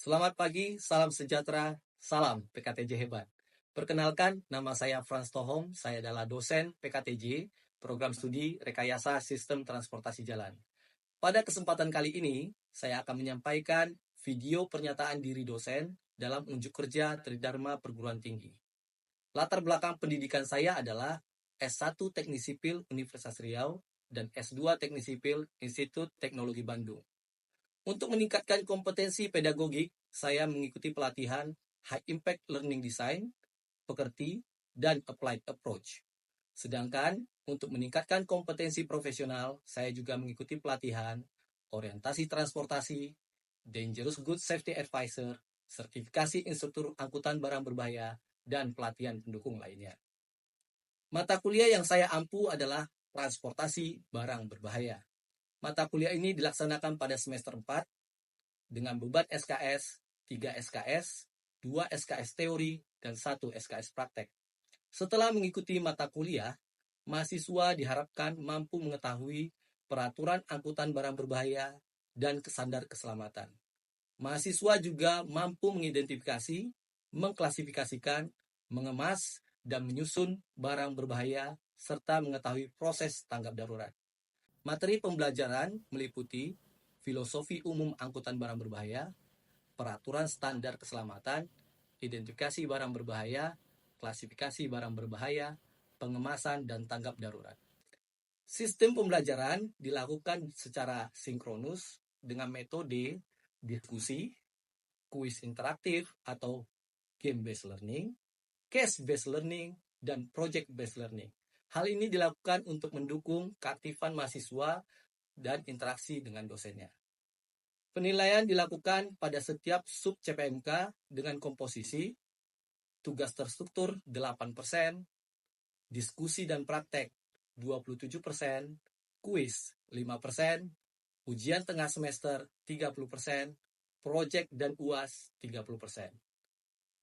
Selamat pagi, salam sejahtera, salam PKTJ hebat. Perkenalkan, nama saya Frans Tohom, saya adalah dosen PKTJ, Program Studi Rekayasa Sistem Transportasi Jalan. Pada kesempatan kali ini, saya akan menyampaikan video pernyataan diri dosen dalam unjuk kerja Tridharma Perguruan Tinggi. Latar belakang pendidikan saya adalah S1 Teknik Sipil Universitas Riau dan S2 Teknik Sipil Institut Teknologi Bandung. Untuk meningkatkan kompetensi pedagogik, saya mengikuti pelatihan High Impact Learning Design, Pekerti, dan Applied Approach. Sedangkan untuk meningkatkan kompetensi profesional, saya juga mengikuti pelatihan Orientasi Transportasi, Dangerous Goods Safety Advisor, sertifikasi instruktur angkutan barang berbahaya, dan pelatihan pendukung lainnya. Mata kuliah yang saya ampu adalah Transportasi Barang Berbahaya. Mata kuliah ini dilaksanakan pada semester 4 dengan beban SKS, 3 SKS, 2 SKS teori, dan 1 SKS praktek. Setelah mengikuti mata kuliah, mahasiswa diharapkan mampu mengetahui peraturan angkutan barang berbahaya dan standar keselamatan. Mahasiswa juga mampu mengidentifikasi, mengklasifikasikan, mengemas, dan menyusun barang berbahaya, serta mengetahui proses tanggap darurat. Materi pembelajaran meliputi filosofi umum angkutan barang berbahaya, peraturan standar keselamatan, identifikasi barang berbahaya, klasifikasi barang berbahaya, pengemasan, dan tanggap darurat. Sistem pembelajaran dilakukan secara sinkronus dengan metode diskusi, kuis interaktif atau game-based learning, case-based learning, dan project-based learning. Hal ini dilakukan untuk mendukung keaktifan mahasiswa dan interaksi dengan dosennya. Penilaian dilakukan pada setiap sub CPMK dengan komposisi, tugas terstruktur 8%, diskusi dan praktek 27%, kuis 5%, ujian tengah semester 30%, project dan UAS 30%.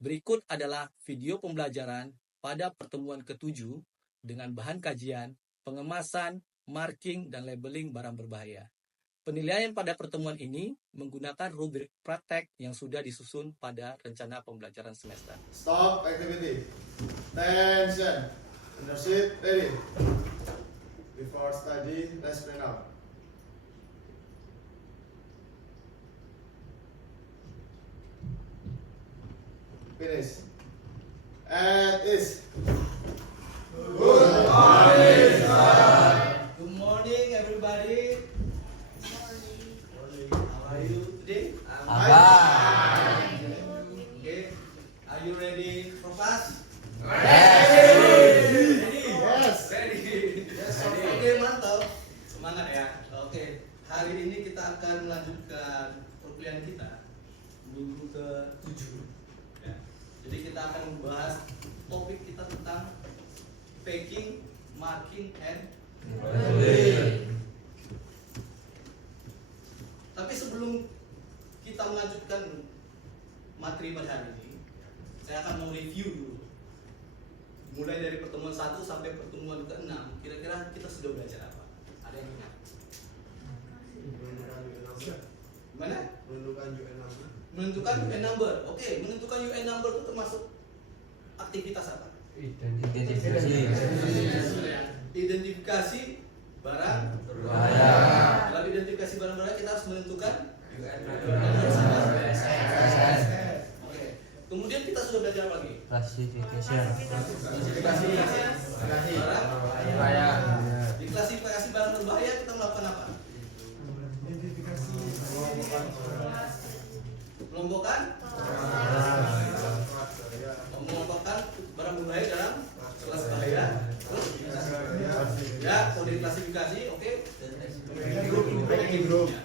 Berikut adalah video pembelajaran pada pertemuan ke-7 dengan bahan kajian, pengemasan, marking, dan labeling barang berbahaya. Penilaian pada pertemuan ini menggunakan rubrik praktek yang sudah disusun pada rencana pembelajaran semester. Stop activity. Attention. Understood? Ready. Before study, let's print out. Finish. And is. Good morning, sir. Good morning, everybody. Morning. How are you today? Fine. Okay. Are you ready for class? Ready. Ready? Yes. Ready. Yes. Oke, mantap. Semangat ya. Oke. Hari ini kita akan melanjutkan perkuliahan kita minggu ke-7. Ya. Jadi kita akan membahas topik kita tentang packing, marking, and labeling. Tapi sebelum kita melanjutkan materi pada hari ini, saya akan mau review dulu. Mulai dari pertemuan 1 sampai pertemuan ke-6, kira-kira kita sudah belajar apa? Ada yang ingat? Gimana? Menentukan UN number. Menentukan UN number. Oke, menentukan UN number itu termasuk aktivitas apa? Identifikasi barang berbahaya. Dalam identifikasi barang berbahaya kita harus menentukan UN number. Oke. Kemudian kita sudah belajar apa lagi? Klasifikasi barang berbahaya. Di klasifikasi barang berbahaya kita melakukan apa? Mengelompokkan barang berbahaya dalam kelas bahaya. Terus ya, kalau diklasifikasi, oke. Grup. Ya.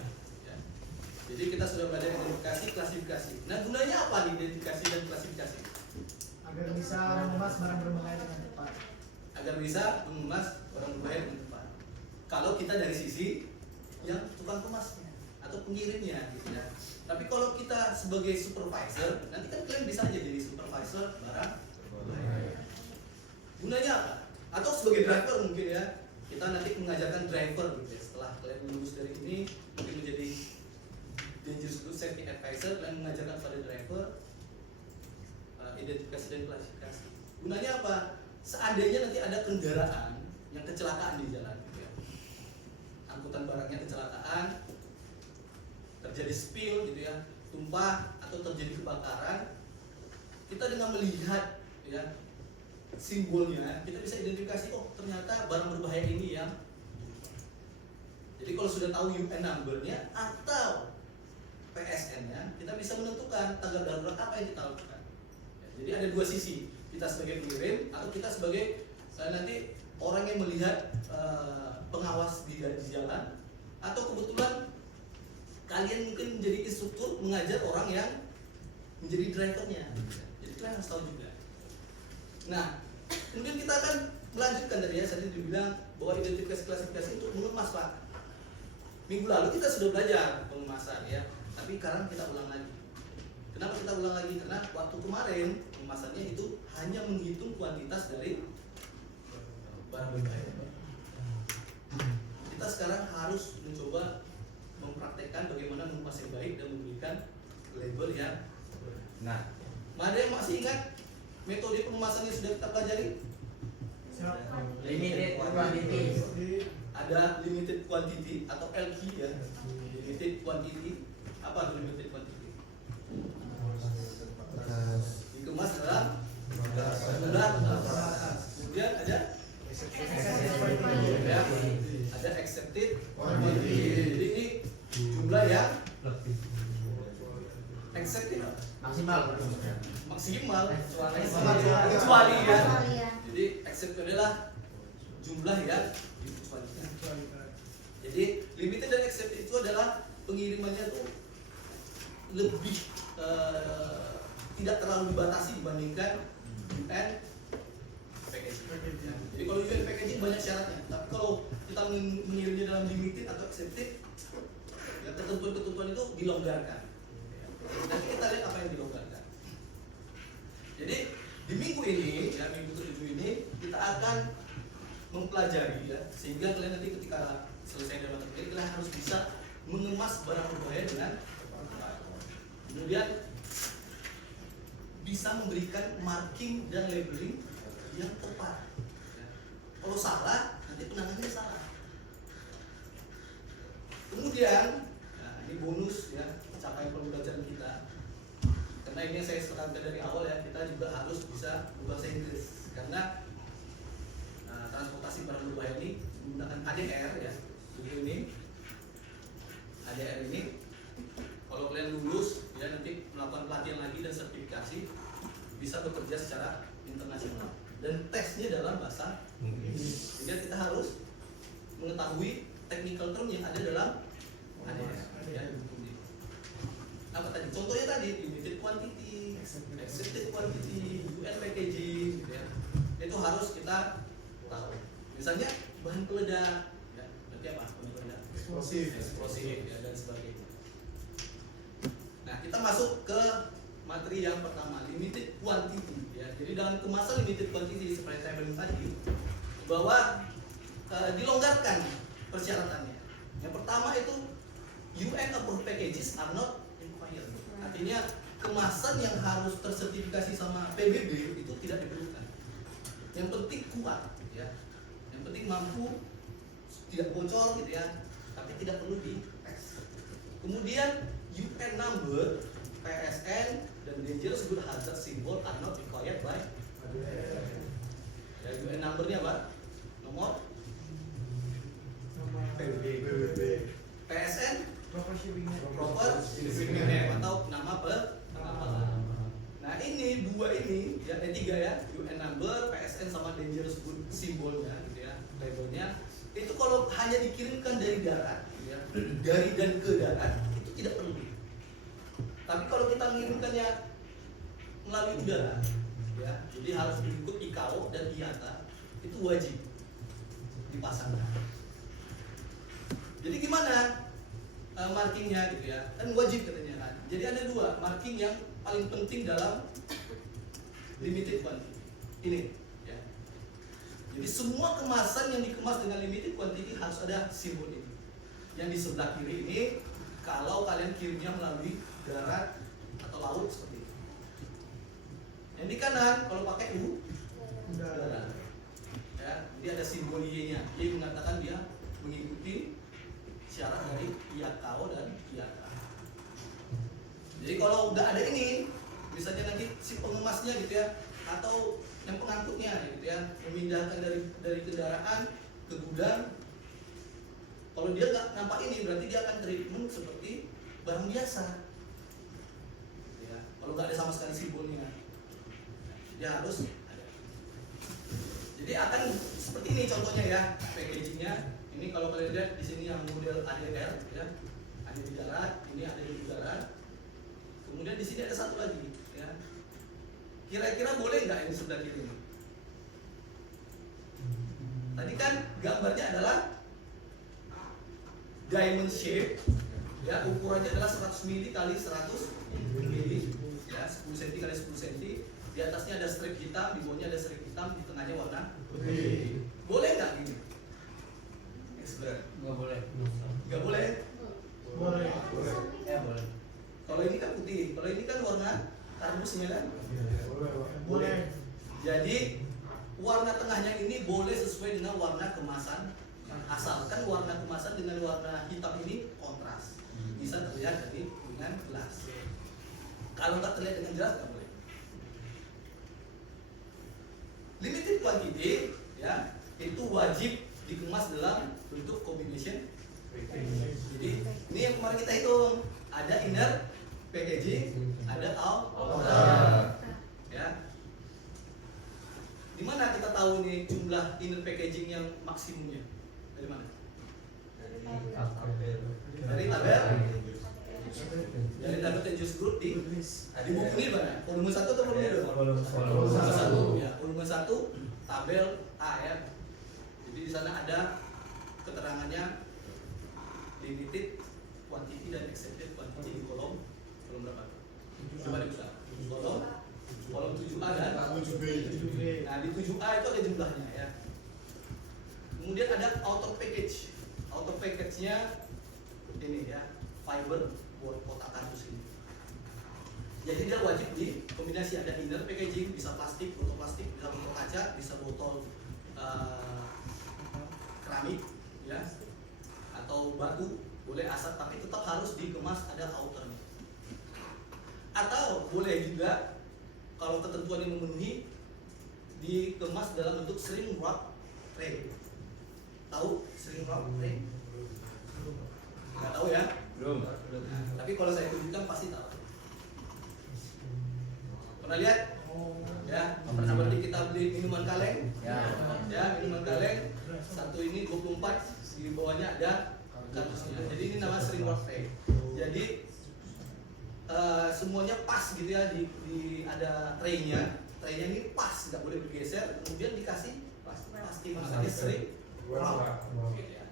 Jadi kita sudah belajar identifikasi, klasifikasi. Nah, gunanya apa nih identifikasi dan klasifikasi? Agar bisa mengemas barang berbahaya dengan tepat. Agar bisa mengemas barang berbahaya dengan tepat. Kalau kita dari sisi yang tukang kemasnya atau pengirimnya gitu ya. Tapi kalau kita sebagai supervisor, nanti kan kalian bisa aja jadi supervisor barang berbahaya. Gunanya apa? Atau sebagai driver mungkin ya. Kita nanti mengajarkan driver gitu ya. Setelah kalian lulus dari ini mungkin menjadi dangerous goods safety advisor, kalian mengajarkan pada driver identifikasi dan klasifikasi. Gunanya apa? Seandainya nanti ada kendaraan yang kecelakaan di jalan, gitu ya. Angkutan barangnya kecelakaan, terjadi spill gitu ya, tumpah atau terjadi kebakaran, kita dengan melihat ya simbolnya, kita bisa identifikasi, oh ternyata barang berbahaya ini yang. Jadi kalau sudah tahu UN number-nya atau PSN-nya, kita bisa menentukan tanggap darurat apa yang kita lakukan. Ya, jadi ada dua sisi, kita sebagai pengirim atau kita sebagai nanti orang yang melihat pengawas di jalan, atau kebetulan kalian mungkin menjadi instruktur mengajar orang yang menjadi drivernya. Jadi kalian harus tahu juga. Nah, kemudian kita akan melanjutkan tadi ya, tadi dibilang bahwa identifikasi klasifikasi untuk mengemas Pak. Minggu lalu kita sudah belajar pengemasan ya, tapi sekarang kita ulang lagi. Kenapa kita ulang lagi? Karena waktu kemarin pengemasannya itu hanya menghitung kuantitas dari barang berbahaya. Kita sekarang harus mencoba mempraktekkan bagaimana mengemas yang baik dan memberikan label yang benar. Ada yang masih ingat metode pengemasan yang sudah kita pelajari? Limited quantity. Ada limited quantity atau LQ ya. Limited quantity. Apa itu limited quantity? Dikemas dalam jumlah terbatas. Kemudian ada ya, ada accepted quantity. Jadi ini jumlah yang accepted Maksimal. maksimal kecuali ya. Jadi accepted adalah jumlah yang dikecualikan. Jadi limited dan accepted itu adalah pengirimannya tuh lebih tidak terlalu dibatasi dibandingkan UN packaging. Jadi kalau UN packaging banyak syaratnya, tapi kalau kita mengirimnya dalam limited atau accepted, ya ketentuan-ketentuan itu dilonggarkan. Nanti kita lihat apa yang dilonggarkan. Jadi di minggu ini, ya minggu ke-7 ini kita akan mempelajari ya, sehingga kalian nanti ketika selesai dari materi kalian harus bisa mengemas barang berbahaya dengan tepat. Kemudian bisa memberikan marking dan labeling yang tepat. Ya. Kalau salah, nanti penanganannya salah. Kemudian, nah ini bonus ya, capaian pembelajaran kita. Karena ini yang saya tekankan dari awal ya, kita juga harus bisa berbahasa Inggris. Karena transportasi barang berbahaya ini menggunakan ADR ya, ini ADR ini. Kalau kalian lulus ya nanti melakukan pelatihan lagi dan sertifikasi, bisa bekerja secara internasional dan tesnya dalam bahasa Inggris. Jadi kita harus mengetahui technical term yang ada dalam ADR ya. Apa tadi? Contohnya tadi limited quantity, accepted quantity, UN packaging gitu ya. Itu harus kita tahu. Misalnya bahan peledak ya, berarti apa? Bahan peledak eksplosif ya, dan sebagainya. Nah, kita masuk ke materi yang pertama, limited quantity ya. Jadi dalam kemasan limited quantity seperti saya bilang tadi bahwa dilonggarkan persyaratannya. Yang pertama itu UN approved packages are not required. Artinya kemasan yang harus tersertifikasi sama PBB itu tidak diperlukan. Yang penting kuat ya. Yang penting mampu, tidak bocor gitu ya. Tapi tidak perlu di tes. Kemudian UN number, PSN dan dangerous good hazard symbol are not required by ya, UN numbernya apa? Nomor PBB. PSN Proper shipping proper shipping name atau nama pengenalan. Nah ini dua ini ya tiga ya, UN number, PSN sama dangerous good simbolnya gitu ya, labelnya itu kalau hanya dikirimkan dari darat ya, dari dan ke darat itu tidak perlu. Tapi kalau kita mengirimkannya melalui udara ya, jadi harus berikut ICAO dan IATA, itu wajib dipasangkan. Jadi gimana markingnya gitu ya, kan wajib katanya kan. Jadi ada dua marking yang paling penting dalam limited quantity ini ya. Jadi semua kemasan yang dikemas dengan limited quantity harus ada simbol ini. Yang di sebelah kiri ini kalau kalian kirimnya melalui darat atau laut seperti itu. Yang di kanan kalau pakai udara. Ya, jadi ada simbol Y-nya. Y mengatakan dia mengikuti syarat dari IAKO dan IATA. Jadi kalau udah ada ini, misalnya nanti si pengemasnya gitu ya, atau yang pengangkutnya gitu ya, memindahkan dari kendaraan ke gudang. Kalau dia nggak nampak ini, berarti dia akan treatment seperti barang biasa. Ya, kalau nggak ada sama sekali simbolnya, dia harus ada. Jadi akan seperti ini contohnya ya, packagingnya. Ini kalau kalian lihat di sini yang model ADR ya, ada di darat, ini ada di udara. Kemudian di sini ada satu lagi ya. Kira-kira boleh nggak ini sebelah kiri ini? Tadi kan gambarnya adalah diamond shape ya, ukurannya adalah 100 mili kali 100 mili ya, 10 cm kali 10 cm. Di atasnya ada strip hitam, di bawahnya ada strip hitam, di tengahnya warna putih. Boleh nggak gini? Expert. Nggak boleh. Nggak boleh. Boleh. Ya boleh. Kalau ini kan putih, kalau ini kan warna kardusnya kan. Boleh. Jadi warna tengahnya ini boleh sesuai dengan warna kemasan, asalkan warna kemasan dengan warna hitam ini kontras, bisa terlihat dengan gelas. Kalau nggak terlihat dengan jelas nggak boleh. Limited quantity ya, itu wajib dikemas dalam bentuk combination. Jadi ini yang kemarin kita hitung, ada inner packaging, ada outer. Ya. Di mana kita tahu nih jumlah inner packaging yang maksimumnya? Dari mana? Dari tabel. Dari tabel Tenjus Group di buku ini mana? Volume 1 atau volume 2? Volume 1. Ya, volume 1 tabel A ya. Jadi di sana ada keterangannya limited quantity dan accepted quantity di kolom berapa? Coba dibuka. Kolom 7A dan 7B. nah di 7A itu ada jumlahnya ya. Kemudian ada outer package. Outer package-nya ini ya, fiber buat kotak kardus ini. Jadi dia wajib di kombinasi, ada inner packaging, bisa plastik, botol plastik, bisa botol kaca, bisa botol keramik ya, atau batu, boleh asap, tapi tetap harus dikemas ada outernya. Atau boleh juga kalau ketentuan yang memenuhi dikemas dalam bentuk shrink wrap tray. Tahu shrink wrap tray? Nggak tahu ya? Belum. Nah, tapi kalau saya tunjukkan pasti tahu. Pernah lihat? Ya, seperti kita beli minuman kaleng. Ya, minuman kaleng. Satu ini 24, di bawahnya ada kardusnya. Jadi ini namanya shrink wrap tray. Jadi semuanya pas gitu ya, di ada traynya. Traynya ini pas, nggak boleh bergeser. Kemudian dikasih plastik, makanya shrink wrap. Gitu ya.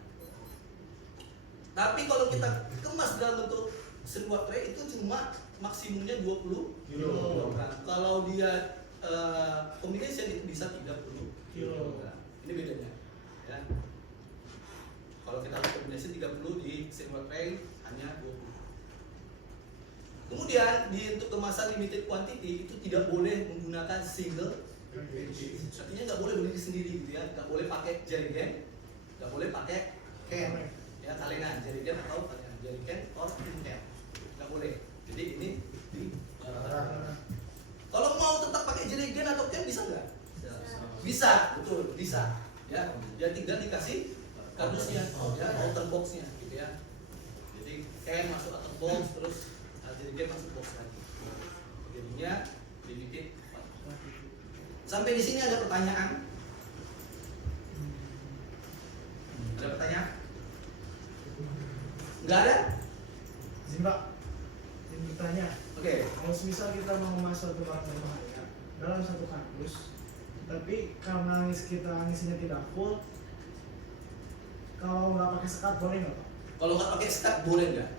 Tapi kalau kita kemas dalam bentuk shrink wrap tray itu cuma maksimumnya 20 kilogram. Kalau dia combination itu bisa 30 kilogram. Ini bedanya. Ya. Kalau kita combination 30, di shrink wrap tray hanya 20. Kemudian di untuk kemasan limited quantity itu tidak boleh menggunakan single packaging. Artinya nggak boleh berdiri sendiri gitu ya, nggak boleh pakai jerigen, nggak boleh pakai can, ya kalengan, jerigen atau kalengan, jerigen or tin can, nggak boleh. Jadi ini di kalau mau tetap pakai jerigen atau can bisa nggak? Bisa, betul, bisa. Ya, dia tinggal dikasih kardusnya, ya, outer boxnya, gitu ya. Jadi can masuk outer box, terus jerigen masuk box lagi. Jadinya limited. Sampai di sini ada pertanyaan? Ada pertanyaan? Nggak ada? Izin Pak, izin bertanya. Oke. Kalau misal kita mau masuk ke barang berbahaya dalam satu kardus, tapi karena kita ngisinya tidak full, kalau nggak pakai sekat boleh nggak Pak? Kalau nggak pakai sekat boleh nggak?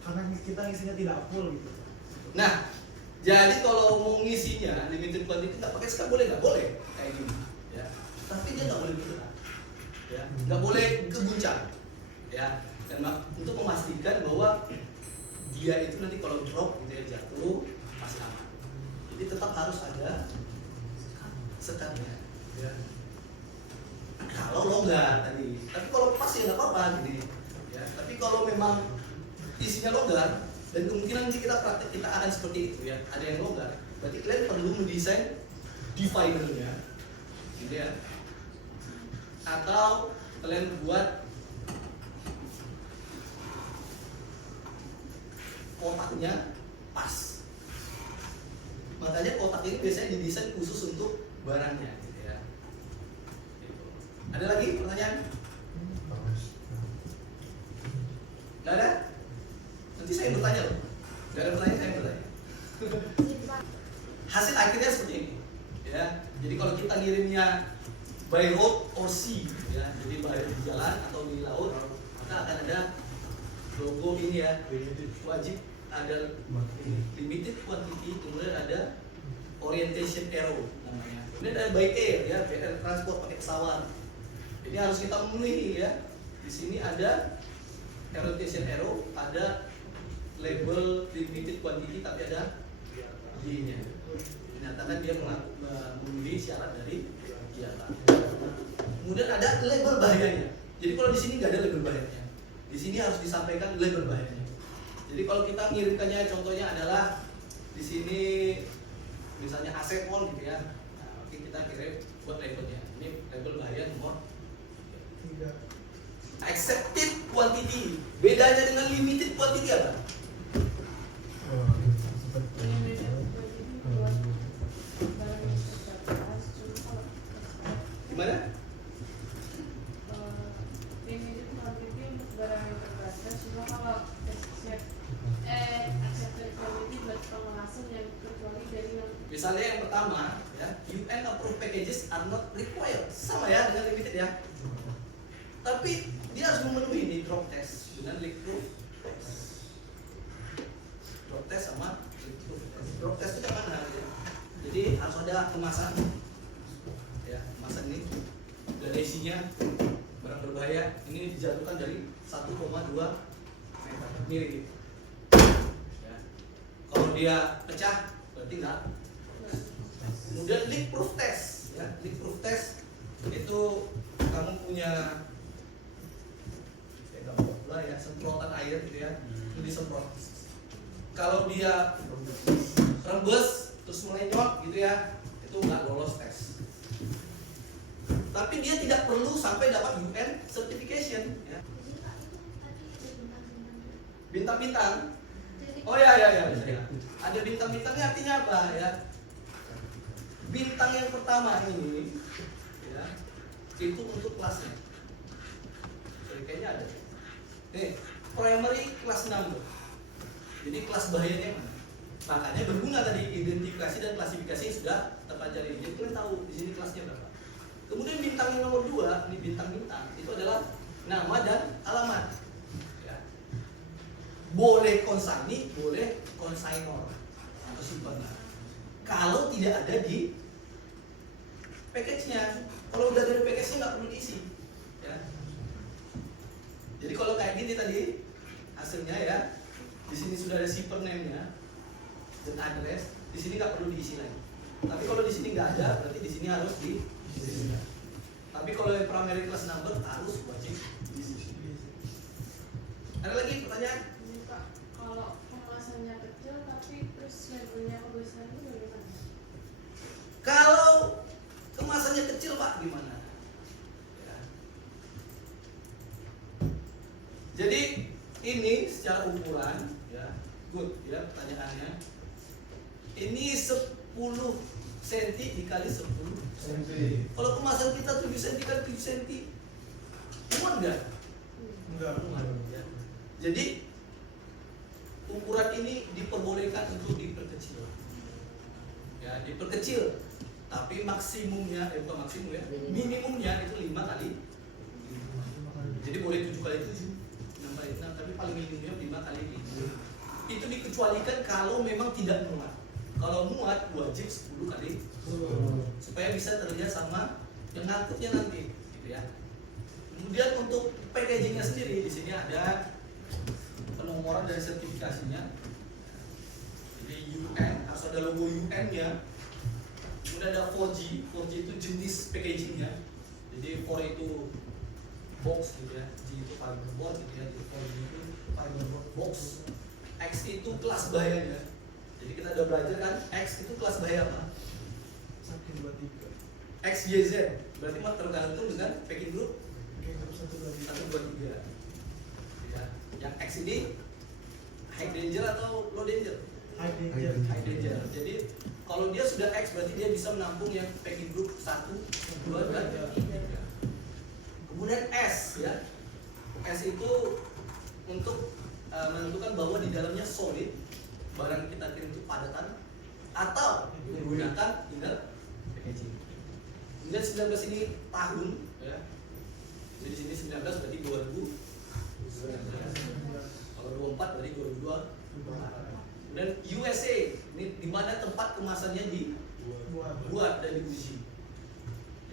Karena kita ngisinya tidak full gitu. Nah, jadi kalau mau ngisinya limited quantity nggak pakai sekat boleh nggak? Boleh, kayak gini. Ya. Tapi dia nggak boleh bergerak. Ya. Nggak boleh keguncang. Ya. Dan untuk memastikan bahwa dia itu nanti kalau drop gitu ya, jatuh masih aman. Jadi tetap harus ada sekatnya ya. Kalau longgar tadi, tapi kalau pas ya nggak apa-apa gitu ya. Tapi kalau memang isinya longgar dan kemungkinan nanti kita praktek kita akan seperti itu ya, ada yang longgar, berarti kalian perlu mendesain dividernya gitu ya, atau kalian buat kotaknya pas. Makanya kotak ini biasanya didesain khusus untuk barangnya gitu ya. Gitu. Ada lagi pertanyaan? Nggak ada? Nanti saya bertanya loh. Nggak ada pertanyaan, saya bertanya. Hasil akhirnya seperti ini ya. Jadi kalau kita ngirimnya by road or sea ya, jadi by di jalan atau di laut, maka akan ada logo ini ya, wajib ada limited quantity, kemudian ada orientation arrow namanya, kemudian ada by air ya, air transport pakai pesawat. Ini harus kita memenuhi ya. Di sini ada orientation arrow, ada label limited quantity tapi ada Y-nya. Dinyatakan dia memenuhi syarat dari kiata. Kemudian ada label bahayanya. Jadi kalau di sini nggak ada label bahayanya, di sini harus disampaikan label bahayanya. Jadi kalau kita ngirimkannya, contohnya adalah di sini misalnya asetmol gitu ya. Nah, oke, kita kirim buat labelnya. Ini label bahaya nomor 3. accepted quantity. Bedanya dengan limited quantity apa? Gimana? Limited quantity untuk barang yang terbatas, cuma kalau accepted quantity buat pengelasan yang kecuali dari yang Misalnya yang pertama ya, UN approved packages are not required. Sama ya dengan limited ya. Tapi dia harus memenuhi ini drop test dengan leak proof test. Drop test sama leak proof test. Drop test itu yang mana ya? Jadi harus ada kemasan. Ya, kemasan ini dan isinya barang berbahaya ini dijatuhkan dari 1,2 mili. Ya. Kalau dia pecah berarti enggak. Kemudian leak proof test ya, leak proof test itu kamu punya ya, semprotan air gitu ya, itu disemprot. Kalau dia rebus terus melenyot gitu ya, itu nggak lolos tes. Tapi dia tidak perlu sampai dapat UN certification ya. Bintang-bintang. Oh ya. Ada bintang-bintangnya artinya apa ya? Bintang yang pertama ini ya, itu untuk kelasnya. Jadi kayaknya ada. Nih, primary class number. Jadi kelas bahayanya mana? Makanya berguna tadi identifikasi dan klasifikasi sudah terpelajari. Jadi kalian tahu di sini kelasnya berapa. Kemudian bintang yang nomor 2, ini bintang-bintang, itu adalah nama dan alamat. Ya. Boleh konsigni, boleh konsignor atau simpenan. Kalau tidak ada di package-nya, kalau udah ada di package-nya nggak perlu diisi. Ya. Jadi kalau kayak gini tadi hasilnya ya, di sini sudah ada shipper name-nya dan address, di sini nggak perlu diisi lagi. Tapi kalau di sini nggak ada, berarti di sini harus diisi. Tapi kalau yang primary class number harus wajib diisi. Ada lagi pertanyaan? ini Pak, kalau pengelasannya kecil tapi terus labelnya besar itu bagaimana? Kalau kemasannya kecil Pak gimana? Ya. Jadi ini secara ukuran ya, good ya pertanyaannya. Ini 10 cm dikali 10 cm. Kalau kemasan kita 7 cm kali 7 cm, muat nggak? Enggak. Ya. Jadi ukuran ini diperbolehkan untuk diperkecil. Ya, diperkecil. Tapi maksimumnya, bukan maksimum ya, minimumnya itu 5 kali. Jadi boleh 7 kali 7, 6 kali 6, tapi paling minimumnya 5 kali 5. Itu dikecualikan kalau memang tidak muat. Kalau muat wajib 10 kali supaya bisa terlihat sama yang ngangkutnya nanti, gitu ya. Kemudian untuk packagingnya sendiri di sini ada penomoran dari sertifikasinya. Jadi UN harus ada logo UN-nya. Kemudian ada 4G. 4G itu jenis packagingnya. Jadi 4 itu box gitu ya, G itu fiberboard gitu ya, jadi 4G itu fiberboard box. X itu kelas bahayanya. Jadi kita udah belajar kan, X itu kelas bahaya apa? 1, 2, 3. X, Y, Z. Berarti mah tergantung dengan packing group Oke, 1, 2, 3. 1, 2, 3. Ya. Yang X ini high danger atau low danger? High danger. High danger. Jadi kalau dia sudah X berarti dia bisa menampung yang packing group 1, 2, dan 3. Kemudian S ya. S itu untuk menentukan bahwa di dalamnya solid, barang kita kirim itu padatan atau menggunakan inner packaging. Kemudian 19 ini tahun ya. Jadi sini 19 berarti 2019. Kalau 24 berarti 2002. Dan USA ini di mana tempat kemasannya dibuat dan diuji.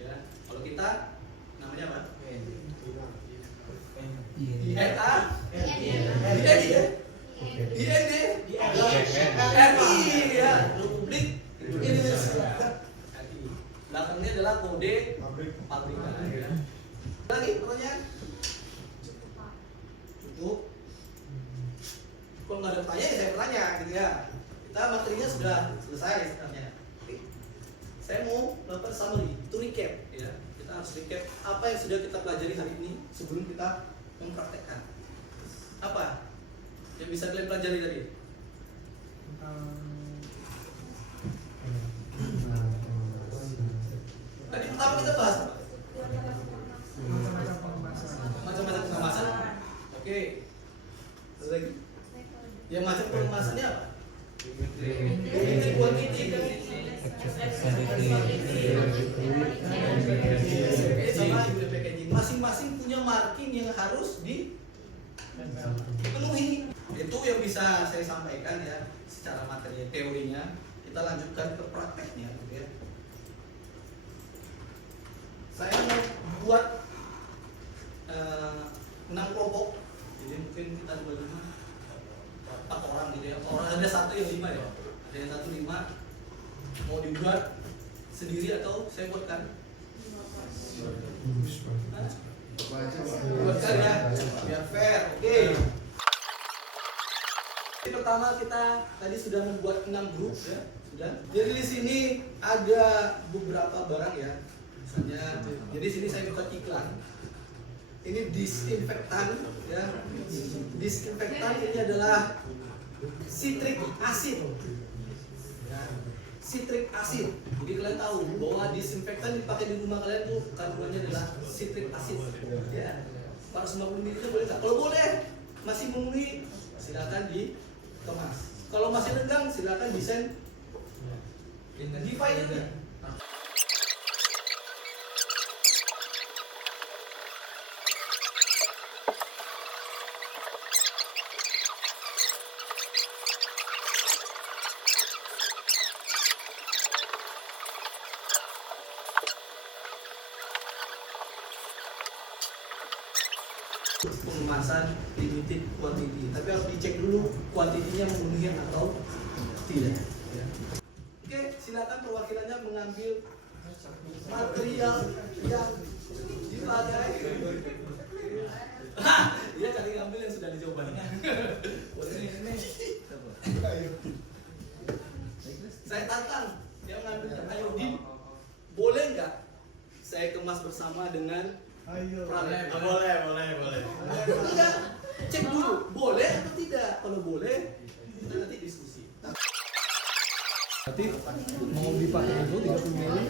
Ya, kalau kita namanya apa? INA, RI ya, Republik Indonesia. RI. Belakangnya adalah kode pabrikan. Ya. Lagi pertanyaan? Cukup. Kalau nggak ada pertanyaan ya saya bertanya gitu ya. Kita materinya sudah selesai sebenarnya. Saya mau melakukan summary, itu recap ya. Kita harus recap apa yang sudah kita pelajari hari ini sebelum kita mempraktekkan. Apa yang bisa kalian pelajari tadi? Tadi pertama kita bahas apa? Macam-macam pengemasan. Oke. Terus lagi? Yang macam pengemasannya apa? Unit quantity dan sama unit packaging. Masing-masing punya marking yang harus dipenuhi. Itu yang bisa saya sampaikan ya secara materi teorinya. Kita lanjutkan ke prakteknya ya. Saya mau buat 6 kelompok. Jadi mungkin kita dibagi 4 orang gitu ya. Orang ada satu yang 5 ya. Ada yang 1 5. Mau dibuat sendiri atau saya buatkan? Buatkan ya, biar fair. Oke. Jadi pertama kita tadi sudah membuat 6 grup ya, sudah. Jadi di sini ada beberapa barang ya. Misalnya, jadi sini saya buat iklan. Ini disinfektan ya. Disinfektan ini adalah citric acid. Ya, citric acid. Jadi kalian tahu bahwa disinfektan dipakai di rumah kalian tuh kandungannya adalah citric acid. Ya. 450 ml itu boleh nggak? Kalau boleh, masih memenuhi silakan dikemas. Kalau masih renggang silakan desain dividernya. Pengemasan limited quantity, tapi harus dicek dulu kuantitinya memenuhi atau tidak. Ya. Oke, silakan perwakilannya mengambil material yang dipakai. Dia cari ngambil yang sudah dicoba. Boleh ini. Saya tantang yang ngambil iodin, boleh nggak saya kemas bersama dengan Ayo. Boleh. Enggak, cek dulu, boleh atau tidak. Kalau boleh, kita nanti diskusi. Berarti mau dipakai itu 30 ml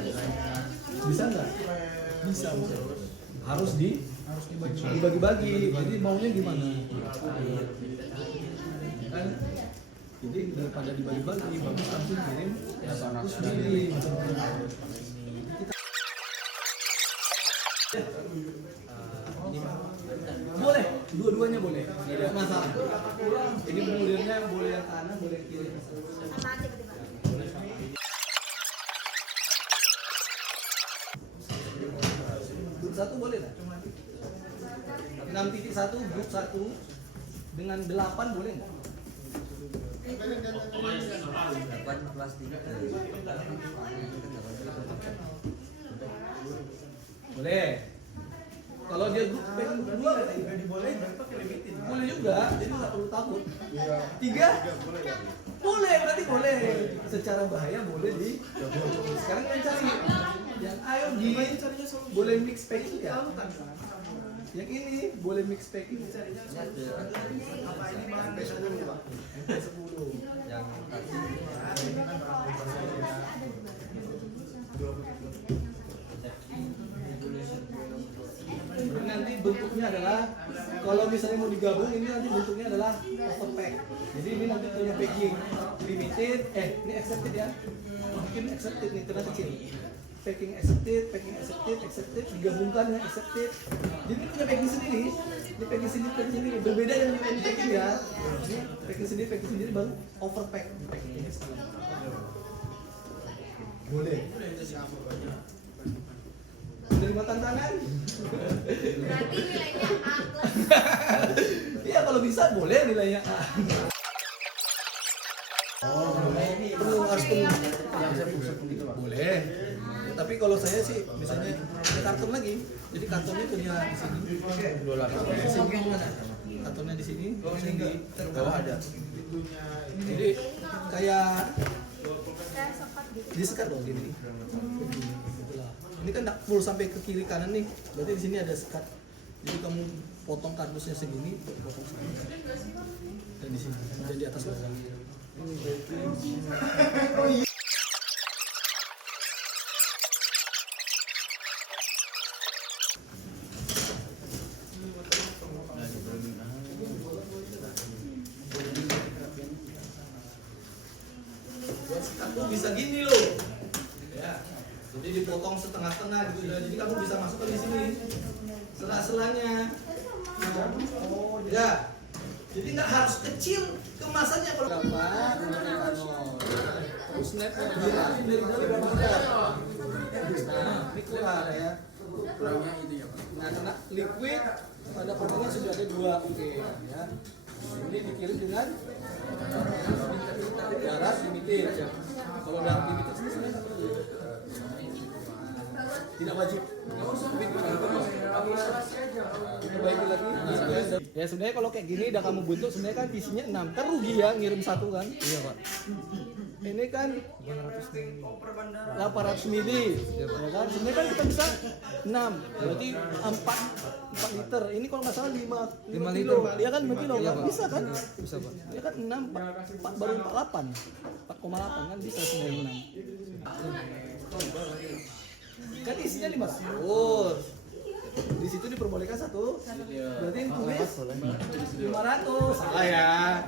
bisa nggak? Bisa. Harus dibagi-bagi. Jadi maunya gimana? Kan? Jadi daripada dibagi-bagi, bagus langsung kirim 100 ml. Boleh, dua-duanya boleh. Tidak ada masalah. Ini kemudiannya boleh yang kanan, boleh yang kiri. Grup 1 boleh nggak? 6.1 grup 1 dengan 8 boleh nggak? 8 plus 3 Boleh. Kalau dia grup packing berdua boleh juga, jadi nggak perlu takut. 3 boleh, berarti boleh. Secara bahaya boleh di. Sekarang yang cari yang ayo di boleh mix packing ya. Yang ini boleh mix packing. Apa ini bahan MP10 Pak? yang Nanti bentuknya adalah kalau misalnya mau digabung ini nanti bentuknya adalah overpack. Jadi ini nanti punya packing limited, ini accepted ya. Mungkin accepted nih karena kecil. Packing accepted, digabungkan yang accepted. Jadi ini punya packing sendiri. Ini packing sendiri, berbeda dengan yang packing ya. Ini packing sendiri baru overpack. Packingnya sekali. Boleh. Menerima tantangan? Berarti nilainya A plus. Iya kalau bisa boleh nilainya A. Perlu harus penuh. gitu Pak. Boleh. Ya, tapi kalau saya sih misalnya ada karton lagi. Jadi kartonnya punya di sini. Di sini mana? Kartonnya di sini, terus yang di bawah ada. Jadi kayak Kayak sekat gitu. disekat dong gini. Ini kan nggak full sampai ke kiri kanan nih. Berarti di sini ada sekat. Jadi kamu potong kardusnya segini, potong segini. Dan di sini, dan di atas juga. Buat sekat tuh bisa gini loh. Ya. Jadi dipotong setengah-setengah gitu. Jadi kamu bisa masukkan di sini. Sela-selanya. Ya. Jadi nggak harus kecil kemasannya kalau berapa? Terus snapnya dirapiin dari berapa meter? Nah, ini kurang ya. Kurangnya itu ya Pak. Nah, karena liquid pada panelnya sudah ada 2, oke ya. Ini dikirim dengan garas limited ya. Kalau garas limited sini sebenarnya nggak perlu. Tidak wajib. Diperbaiki lagi. Ya sebenarnya kalau kayak gini udah kamu bentuk sebenarnya kan isinya 6. Kan rugi ya ngirim 1 kan? Iya Pak. Ini kan 800 mili, ya kan? Sebenarnya kan kita bisa 6, berarti 4 liter. Ini kalau nggak salah 5 liter. Ya kan 5 kilo, Iya, kan? Pak. Bisa kan? Bisa Pak. Ya kan 6, 4 baru 48, 4,8 kan bisa sebenarnya 6. Kan isinya 500. Di situ diperbolehkan 1, berarti yang tulis 500. Salah ya.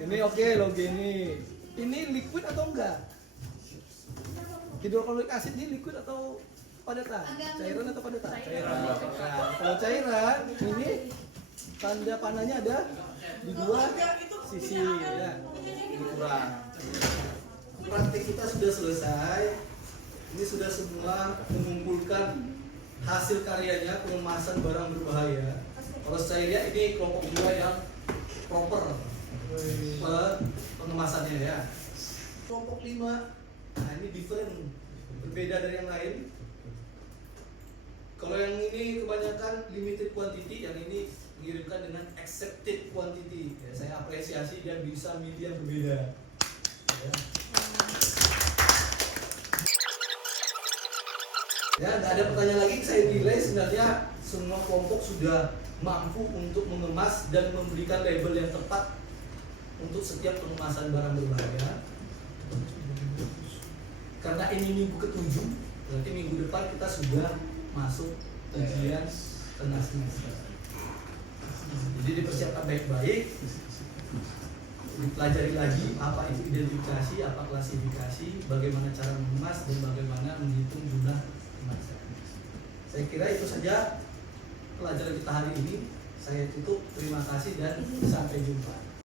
Ini oke loh gini. Ini liquid atau enggak? Hidroklorik asid ini liquid atau padatan? Cairan atau padatan? Cairan. Nah, kalau cairan ini tanda panahnya ada di 2 sisi ya. Ini kurang. Praktik kita sudah selesai. Ini sudah semua mengumpulkan hasil karyanya pengemasan barang berbahaya. Kalau saya lihat ini kelompok 2 yang proper pengemasannya ya. Kelompok 5, nah ini different, berbeda dari yang lain. Kalau yang ini kebanyakan limited quantity, yang ini mengirimkan dengan accepted quantity. Ya, saya apresiasi dan bisa media berbeda. Ya. Ya, nggak ada pertanyaan lagi. Saya nilai sebenarnya semua kelompok sudah mampu untuk mengemas dan memberikan label yang tepat untuk setiap pengemasan barang berbahaya. Karena ini minggu ke-7, berarti minggu depan kita sudah masuk ujian tengah semester. Jadi dipersiapkan baik-baik, dipelajari lagi apa itu identifikasi, apa klasifikasi, bagaimana cara mengemas dan bagaimana menghitung jumlah kemasan. Saya kira itu saja pelajaran kita hari ini. Saya tutup. Terima kasih dan sampai jumpa.